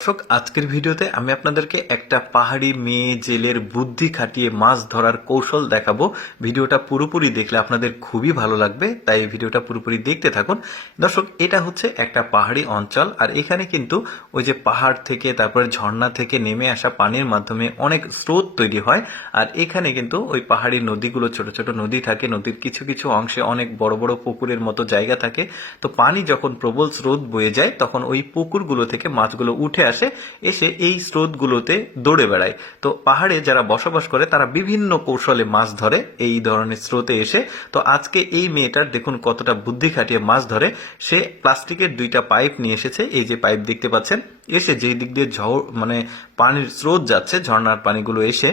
দর্শক, আজকের ভিডিওতে আমি আপনাদেরকে একটা পাহাড়ি মেয়ে জেলের বুদ্ধি খাটিয়ে মাছ ধরার কৌশল দেখাবো। ভিডিওটা পুরোপুরি দেখলে আপনাদের খুবই ভালো লাগবে, তাই ভিডিওটা পুরোপুরি দেখতে থাকুন। দর্শক, এটা হচ্ছে একটা পাহাড়ি অঞ্চল, আর এখানে কিন্তু ওই যে পাহাড় থেকে, তারপরে ঝর্ণা থেকে নেমে আসা পানির মাধ্যমে অনেক স্রোত তৈরি হয়, আর এখানে কিন্তু ওই পাহাড়ি নদীগুলো, ছোট ছোট নদী থাকে, নদীর কিছু কিছু অংশে অনেক বড় বড় পুকুরের মতো জায়গা থাকে। তো পানি যখন প্রবল স্রোত বয়ে যায়, তখন ওই পুকুরগুলো থেকে মাছগুলো উঠে আসে, এসে এই স্রোতগুলোতে দৌড়ে বেড়ায়। তো পাহাড়ে যারা বসবাস করে, তারা বিভিন্ন কৌশলে মাছ ধরে এই ধরনের স্রোতে এসে, তো আজকে এই মেয়েটার দেখুন কতটা বুদ্ধি খাটিয়ে মাছ ধরে। সে প্লাস্টিকের দুইটা পাইপ নিয়ে এসেছে, এই যে পাইপ দেখতে পাচ্ছেন। এসে যেই দিক দিয়ে ঝড় মানে পানির স্রোত যাচ্ছে, ঝর্ণার পানিগুলো এসে,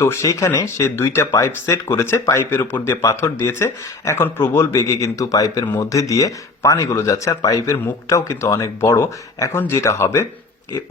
তো সেইখানে সে দুইটা পাইপ সেট করেছে, পাইপের উপর দিয়ে পাথর দিয়েছে। এখন প্রবল বেগে কিন্তু পাইপের মধ্যে দিয়ে পানিগুলো যাচ্ছে, আর পাইপের মুখটাও কিন্তু অনেক বড়। এখন যেটা হবে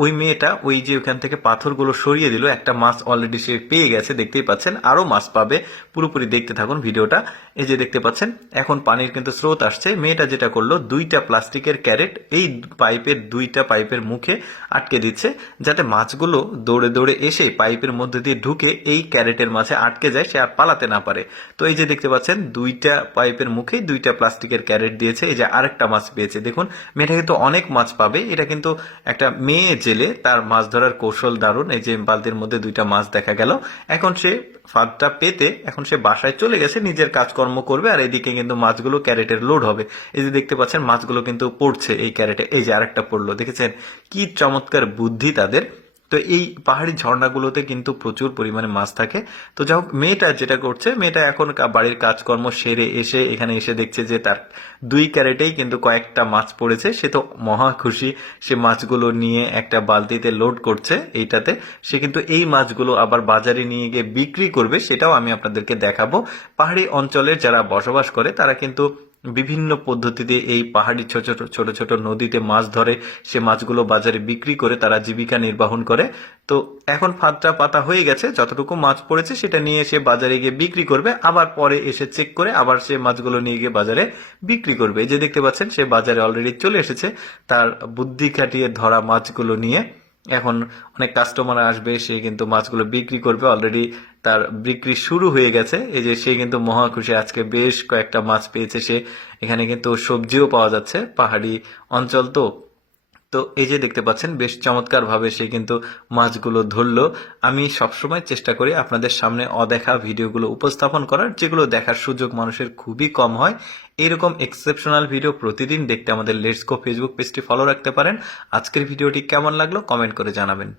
ওই মেয়েটা ওই যে ওখান থেকে পাথরগুলো সরিয়ে দিল, একটা মাছ অলরেডি সে পেয়ে গেছে, দেখতেই পাচ্ছেন, আরও মাছ পাবে। পুরোপুরি দেখতে থাকুন ভিডিওটা। এই যে দেখতে পাচ্ছেন, এখন পানির কিন্তু স্রোত আসছে। মেয়েটা যেটা করল, দুইটা প্লাস্টিকের ক্যারেট এই পাইপের, দুইটা পাইপের মুখে আটকে দিচ্ছে, যাতে মাছগুলো দৌড়ে দৌড়ে এসে পাইপের মধ্যে দিয়ে ঢুকে এই ক্যারেটের মাঝে আটকে যায়, সে আর পালাতে না পারে। তো এই যে দেখতে পাচ্ছেন, দুইটা পাইপের মুখে দুইটা প্লাস্টিকের ক্যারেট দিয়েছে, এই যে আরেকটা মাছ পেয়েছে। দেখুন, মেয়েটা কিন্তু অনেক মাছ পাবে। এটা কিন্তু একটা মেয়ে জেলে তার মাছ ধরার কৌশল দারুণ। এই যে বালতির মধ্যে দুইটা মাছ দেখা গেল। এখন সে ফাঁদটা পেতে এখন সে বাসায় চলে গেছে, নিজের কাজকর্ম করবে আর এদিকে কিন্তু মাছগুলো ক্যারেটের লোড হবে। এই যে দেখতে পাচ্ছেন, মাছগুলো কিন্তু পড়ছে এই ক্যারেটে। এই যে আরেকটা পড়ল, দেখেছেন? কি চমৎকার বুদ্ধি তাদের। তো এই পাহাড়ি ঝর্ণাগুলোতে কিন্তু প্রচুর পরিমাণে মাছ থাকে। তো যাই হোক, মেয়েটা যেটা করছে, মেয়েটা এখন বাড়ির কাজকর্ম সেরে এসে এখানে এসে দেখছে যে তার দুই ক্যারেটেই কিন্তু কয়েকটা মাছ পড়েছে। সে তো মহা খুশি। সে মাছগুলো নিয়ে একটা বালতিতে লোড করছে এইটাতে। সে কিন্তু এই মাছগুলো আবার বাজারে নিয়ে গিয়ে বিক্রি করবে, সেটাও আমি আপনাদেরকে দেখাবো। পাহাড়ি অঞ্চলের যারা বসবাস করে, তারা কিন্তু বিভিন্ন পদ্ধতিতে এই পাহাড়ি ছোট ছোট ছোট নদীতে মাছ ধরে, সে মাছগুলো বাজারে বিক্রি করে তারা জীবিকা নির্বাহন করে। তো এখন ফাঁদটা পাতা হয়ে গেছে, যতটুকু মাছ পড়েছে সেটা নিয়ে সে বাজারে গিয়ে বিক্রি করবে, আবার পরে এসে চেক করে আবার সে মাছগুলো নিয়ে গিয়ে বাজারে বিক্রি করবে। যে দেখতে পাচ্ছেন, সে বাজারে অলরেডি চলে এসেছে, তার বুদ্ধি খাটিয়ে ধরা মাছগুলো নিয়ে। এখন অনেক কাস্টমার আসবে, সে কিন্তু মাছগুলো বিক্রি করবে অলরেডি তার বিক্রি শুরু হয়ে গেছে। এই যে সে কিন্তু মহা খুশি। আজকে বেশ কয়েকটা মাছ পেয়েছে সে। এখানে কিন্তু সবজিও পাওয়া যাচ্ছে পাহাড়ি অঞ্চল তো। তো এই যে দেখতে পাচ্ছেন, বেশ চমৎকার ভাবে সে কিন্তু মাছগুলো ধরলো। আমি সবসময় চেষ্টা করি আপনাদের সামনে অদেখা ভিডিওগুলো উপস্থাপন করার, যেগুলো দেখার সুযোগ মানুষের খুবই কম হয়। এরকম এক্সেপশনাল ভিডিও প্রতিদিন দেখতে আমাদের লেটস ফেসবুক পেজটি ফলো রাখতে পারেন। আজকের ভিডিওটি কেমন লাগল কমেন্ট করে জানাবেন।